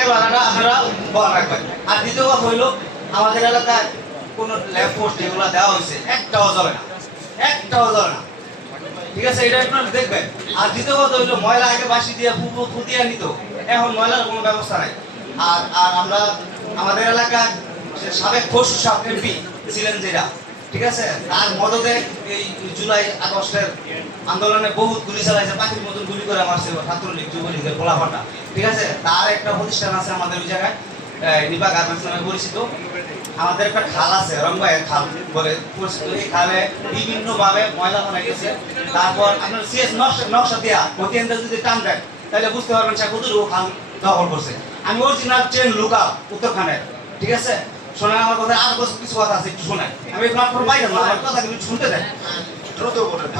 আপনারা বল রাখবেন। আর দ্বিতীয় কথা হইলো আমাদের এলাকায় কোনো ল্যাম্প পোস্ট এগুলো দেওয়া হয়েছে একটাও জ্বলে না, একটাও জ্বলে না। ঠিক আছে, এটা আপনারা দেখবেন। আর দ্বিতীয় কথা হইলো ময়লা আগে বাসি দিয়ে ফুটিয়ে নিত, এখন ময়লার কোনো ব্যবস্থা নাই। আর আর আমরা আমাদের এলাকায় সাবেক খোস সাহেব এমপি ছিলেন যেটা, ঠিক আছে, তার মদতে এই জুলাই আগস্টের আন্দোলনে বহুত গুলি চালাইছে, পাখির মতন গুলি করে মারছে ছাত্রলীগ যুবলীগের গোলাপাটা। ঠিক আছে, তার একটা প্রতিষ্ঠান আছে আমাদের ওই জায়গায়, নিপা গার্মেন্টস নামে পরিচিত। আমাদের একটা খাল আছে, রংবাইয়ের খাল বলে পরিচিত। এই খালে বিভিন্নভাবে ময়লা ফেলা গেছে। তারপর আপনার সিএস নকশা দেওয়া ওখান যদি টান দেন তাহলে বুঝতে পারবেন সে কতটুকু খাল দখল করছে। আমি অরিজিনাল ট্রেন লোকাল উত্তরখানের, ঠিক আছে, শোনেন আমার কথা। আর কিছু কথা আছে, একটু শোনেন। আমি প্ল্যাটফর্ম বাইরে না, আমার কথা কিন্তু শুনতে দেন।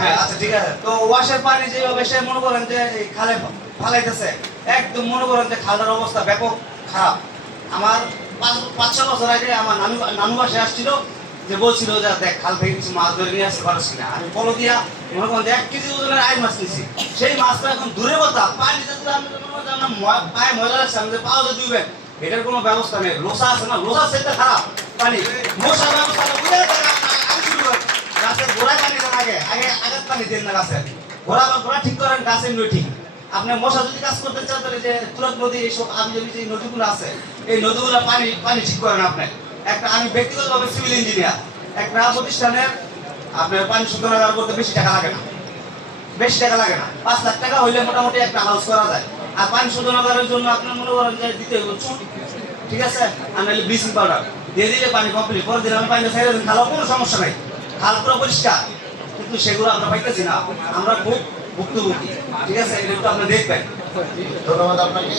হ্যাঁ আচ্ছা ঠিক আছে। তো ওয়াশের পানি যেভাবে সে মনে করেন যে এই খালে ফালাইতেছে, একদম মনে করেন যে খালটার অবস্থা ব্যাপক খারাপ। আমার 5-6 বছর আগে আমার নানু বাসায় আসছিল, যে বলছিল যে দেখ খাল থেকে কিছু মাছ ধরে নিয়ে আসতে পারছি না। আমি বলো দিয়া মনে করেন যে 1 কেজি ওজনের আই মাছ নিয়েছি। সেই মাছটা এখন দূরে কথা পানি যাতে পায়ে ময়লা রাখছে, আমি যে পাও যে দিবেন এটার কোনো ব্যবস্থা নেই। লোসা আছে না, লোসা সেটা খারাপ পানি, মশার ব্যবস্থা বুঝে আমি শুরু করি। গাছের গোড়ায় পানি দেন, আগে আগে আগাত পানি দেন না গাছের গোড়া ঠিক করেন, গাছের নই ঠিক। আপনি মশা যদি কাজ করতে চান তাহলে যে তুরাগ নদী এইসব আবিজাবি যে নদীগুলো আছে এই নদীগুলো পানি ঠিক করেন আপনি। একটা আমি ব্যক্তিগতভাবে সিভিল ইঞ্জিনিয়ার, একটা প্রতিষ্ঠানের আপনার পানি শোধনাগার করতে বেশি টাকা লাগে না, বেশি টাকা লাগে না। 5 লাখ টাকা হইলে মোটামুটি একটা হাউস করা যায়। আর পানি শোধনাগারের জন্য আপনার মনে করেন যে দিতে হইব চুন, ঠিক আছে, আর নাহলে ব্লিচিং পাউডার দিয়ে দিলে পানি কমপ্লিট করে দিলে আমি পানিটা ছেড়ে দিন, খালাও কোনো সমস্যা নাই, খাল পুরো পরিষ্কার। কিন্তু সেগুলো আমরা পাইতেছি না, আমরা খুব ভুক্তভোগী। ঠিক আছে, এটা একটু আপনি দেখবেন। ধন্যবাদ আপনাকে।